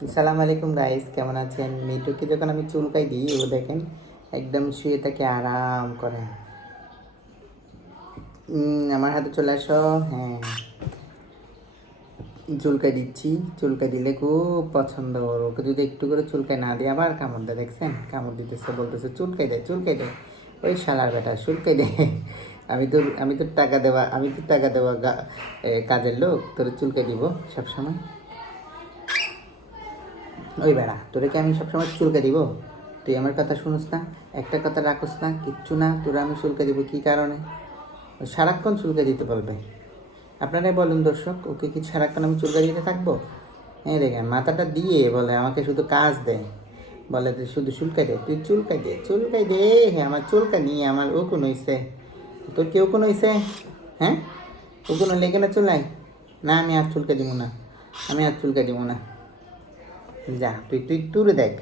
সালাম আলাইকুম গাইস কেমন আছেন? মিটুকে যখন আমি চুলকাই দিই, ও দেখেন একদম শুয়ে থাকে আরাম করে। আমার হাতে চলে আসো। হ্যাঁ। চুলকাই দিচ্ছি। চুলকাই দিলে খুব পছন্দ ওর। ওকে যদি একটু করে চুলকাই না দিয়ে আবার কামড় দেয়, দেখছেন? কামড় দিতেছে, বলতেছে, চুলকাই দেয় চুলকাই দেয় ওই শালার বেটা, চুলকাই দেয় আমি তো আমি তো টাকা দেওয়া, আমি তো টাকা দেওয়া কাজের লোক, তোর চুলকাই দিব সবসময়। ওই বেড়া, তোরে কি আমি সবসময় চুলকে দিব? তুই আমার কথা শুনিস না, একটা কথা রাখোস না, কিচ্ছু না, তোরা আমি চুলকে দিব কী কারণে? সারাক্ষণ চুলকে দিতে বলবে। আপনারাই বলুন দর্শক, ওকে কি সারাক্ষণ আমি চুলকে দিতে থাকব? হ্যাঁ দেখেন, মাথাটা দিয়ে বলে, আমাকে শুধু কাজ দেয় বলে, তুই শুধু চুলকাই দে, তুই চুলকাই দে চুলকাই দে হ্যাঁ আমার চুলকা নিয়ে আমার ও কোনো হইছে? তোর কেউ কোনো হইছে? হ্যাঁ? ও কোনো লেগে না চুলাই না, আমি আর চুলকে দিব না, আমি আর চুলকে দিব না। যা তুই তুই তুলে দেখ।